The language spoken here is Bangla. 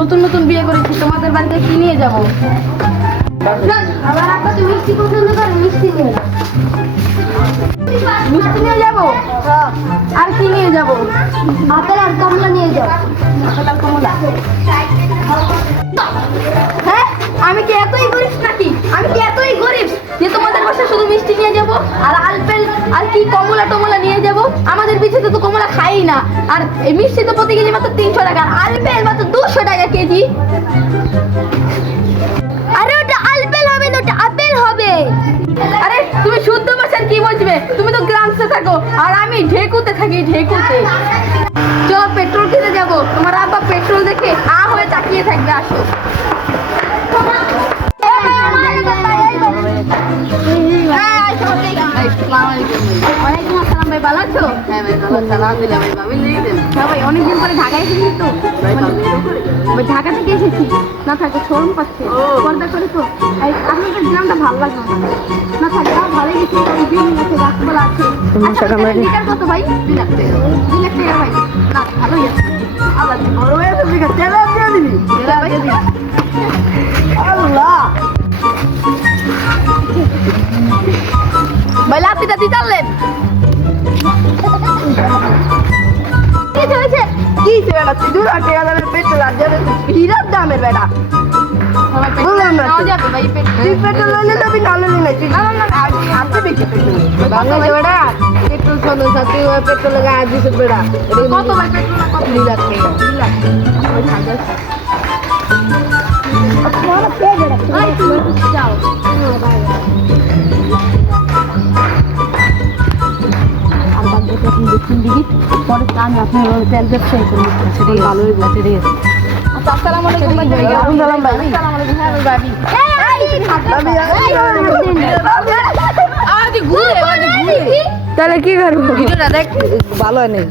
নতুন নতুন বিয়ে করেছি, তোমাদের বাড়িতে কি নিয়ে যাবো? আমার আব্বা তো মিষ্টি পছন্দ করে, মিষ্টি নিয়ে যাও। মিষ্টি নিয়ে যাবো? আর কি নিয়ে যাবো? আপেল আর কমলা নিয়ে যাও। আপেল আর কমলা। হ্যাঁ, আমি কি এতই গরিব নাকি? আমি কি এতই গরিব যে তোমাদের বাসায় শুধু মিষ্টি নিয়ে যাবো আর আপেল আর কি কমলা টমলা নিয়ে যাবো? আমাদের পিছিয়ে তো কমলা খাই না, আর এই মিষ্টি তো প্রতি কেজি মাত্র 300 টাকা, আর আপেল মাত্র 200 টাকা কেজি। আরে ওটা আপেল হবে না, ওটা আপেল হবে। আরে তুমি শুদ্ধ ভাষার কি বুঝবে? তুমি তো গ্রামে থাকো আর আমি ঢেকুতে থাকি, ঢেকুতে। চলো পেট্রোল কিনতে যাবো, তোমার আব্বা পেট্রোল দেখে হয়ে তাকিয়ে থাকবে। আসো। ওয়ালাইকুম আসসালাম ভাই, ভালো আছো? হ্যাঁ ভাই, ভালো আছি, আলহামদুলিল্লাহ ভাই। ভাবি নিয়ে দেন। হ্যাঁ ভাই, অনেকদিন পরে ঢাকায় এসেছি তো। ভাই, ভাবি ভাই ঢাকা থেকে এসেছি, না থাকে শরম পাচ্ছে, পর্দা করে তো। আপনাদের গ্রামটা ভালো লাগে আমার। না থাকে তাও ভালোই গেছে, বিল্ডিং আছে, গাছপালা আছে। আচ্ছা লিটার কত ভাই? 2 লাখ টাকা। 2 লাখ টাকা ভাই, না ভালোই আছে। আল্লাহ, তুই বড় হয়ে আছিস দেখা, তেলা দিয়ে দিবি। তেলা দিয়ে দিবি। আল্লাহ। ভাই লাতি টাতি চাললেন? কি হয়েছে? কি হয়েছে বেটা? তুই 2 লাখ টাকা দামের পেট্রোল আর যাবে হিরার দামের বেটা। বললাম না নেওয়া তো। যাবে ভাই তুই পেট্রোল লইলে যাবি, না লইলে নাই। তুই আনতে বেশি পেট্রোল। বাংলাদেশে বেটা পেট্রোল চলে, তুই ওই পেট্রোল লাগা আজ দিছিস বেটা। কত ভাই পেট্রোল না কত? 2 লাখ টাকা। 2 লাখ। তোমার পেট এটা। ভাই তুমি যাও। আর বাদ বাকি আপনি দেখুন দিদি, পরে আমি আপনার তেল ব্যবসায়ী করি। সেটাই ভালোই বলছে, ঠিক আছে। আচ্ছা, আসসালামু আলাইকুম ভাই। ওয়ালাইকুম সালাম ভাই। আসসালামু আলাইকুম। হ্যাঁ ভাই, ভাবি। তাহলে কি করবো? ভিডিওটা দেখ। ভালো নেই।